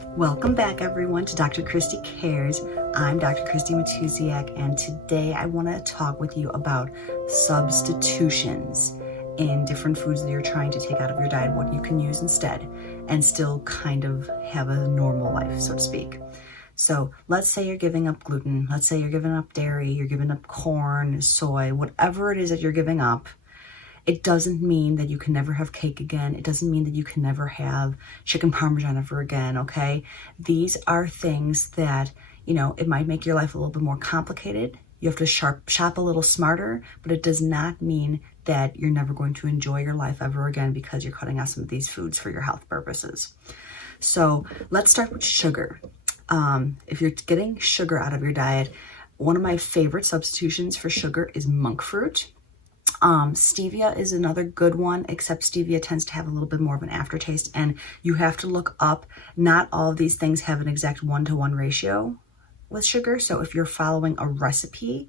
Welcome back, everyone, to Dr. Christy Cares. I'm Dr. Christy Matusiak, and today I want to talk with you about substitutions in different foods that you're trying to take out of your diet, what you can use instead, and still kind of have a normal life, so to speak. So let's say you're giving up gluten. Let's say you're giving up dairy, you're giving up corn, soy, whatever it is that you're giving up. It doesn't mean that you can never have cake again. It doesn't mean that you can never have chicken parmesan ever again, okay? These are things that, it might make your life a little bit more complicated. You have to shop a little smarter, but it does not mean that you're never going to enjoy your life ever again because you're cutting out some of these foods for your health purposes. So let's start with sugar. If you're getting sugar out of your diet, one of my favorite substitutions for sugar is monk fruit. Stevia is another good one, except stevia tends to have a little bit more of an aftertaste, and you have to look up. Not all of these things have an exact 1-to-1 ratio with sugar. So if you're following a recipe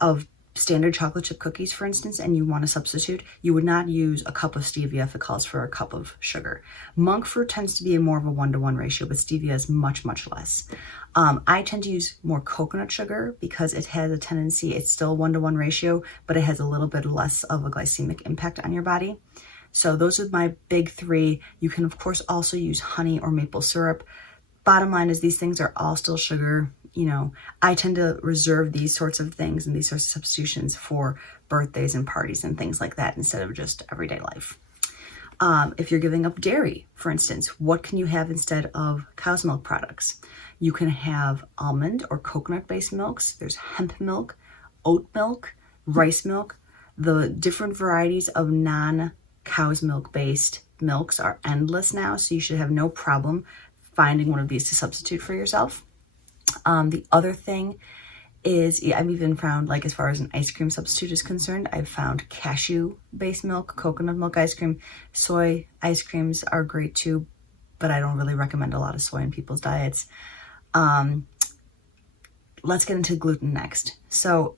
of standard chocolate chip cookies, for instance, and you want to substitute, you would not use a cup of stevia if it calls for a cup of sugar. Monk fruit tends to be more of a 1-to-1 ratio, but stevia is much, much less. I tend to use more coconut sugar because it has a tendency, it's still 1-to-1 ratio, but it has a little bit less of a glycemic impact on your body. So those are my big three. You can, of course, also use honey or maple syrup. Bottom line is these things are all still sugar. I tend to reserve these sorts of things and these sorts of substitutions for birthdays and parties and things like that instead of just everyday life. If you're giving up dairy, for instance, what can you have instead of cow's milk products? You can have almond or coconut-based milks. There's hemp milk, oat milk, rice milk. The different varieties of non-cow's milk-based milks are endless now, so you should have no problem finding one of these to substitute for yourself. The other thing is, I've even found, as far as an ice cream substitute is concerned, I've found cashew-based milk, coconut milk ice cream. Soy ice creams are great too, but I don't really recommend a lot of soy in people's diets. Let's get into gluten next. So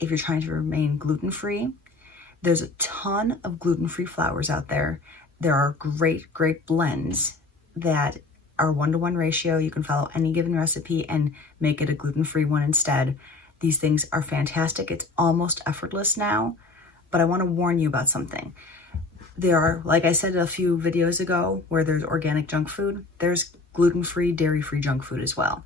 if you're trying to remain gluten-free, there's a ton of gluten-free flours out there. There are great, great blends that are 1-to-1 ratio. You can follow any given recipe and make it a gluten-free one instead. These things are fantastic. It's almost effortless now, but I want to warn you about something. There are, like I said a few videos ago, where there's organic junk food, there's gluten-free, dairy-free junk food as well.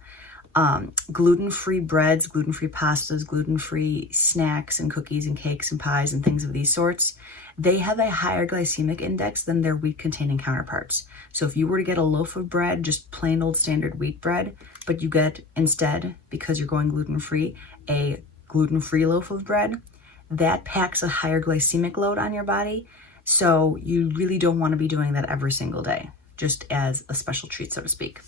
Gluten-free breads, gluten-free pastas, gluten-free snacks and cookies and cakes and pies and things of these sorts, they have a higher glycemic index than their wheat-containing counterparts. So if you were to get a loaf of bread, just plain old standard wheat bread, but you get instead, because you're going gluten-free, a gluten-free loaf of bread, that packs a higher glycemic load on your body. So you really don't want to be doing that every single day, just as a special treat, so to speak.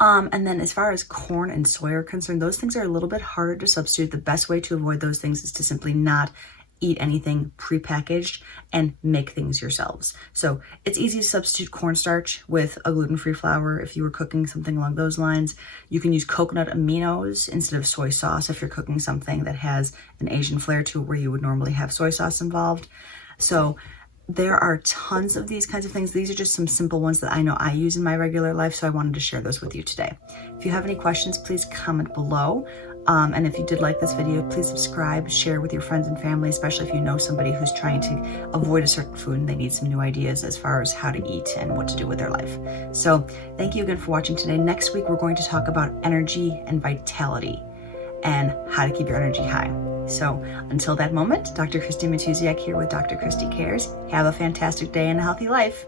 And then as far as corn and soy are concerned, those things are a little bit harder to substitute. The best way to avoid those things is to simply not eat anything prepackaged and make things yourselves. So it's easy to substitute cornstarch with a gluten-free flour if you were cooking something along those lines. You can use coconut aminos instead of soy sauce if you're cooking something that has an Asian flair to it where you would normally have soy sauce involved. So there are tons of these kinds of things. These are just some simple ones that I know I use in my regular life, so I wanted to share those with you today. If you have any questions, please comment below. And if you did like this video, please subscribe, share with your friends and family, especially if you know somebody who's trying to avoid a certain food and they need some new ideas as far as how to eat and what to do with their life. So thank you again for watching today. Next week, we're going to talk about energy and vitality and how to keep your energy high. So until that moment, Dr. Christy Matusiak here with Dr. Christy Cares. Have a fantastic day and a healthy life.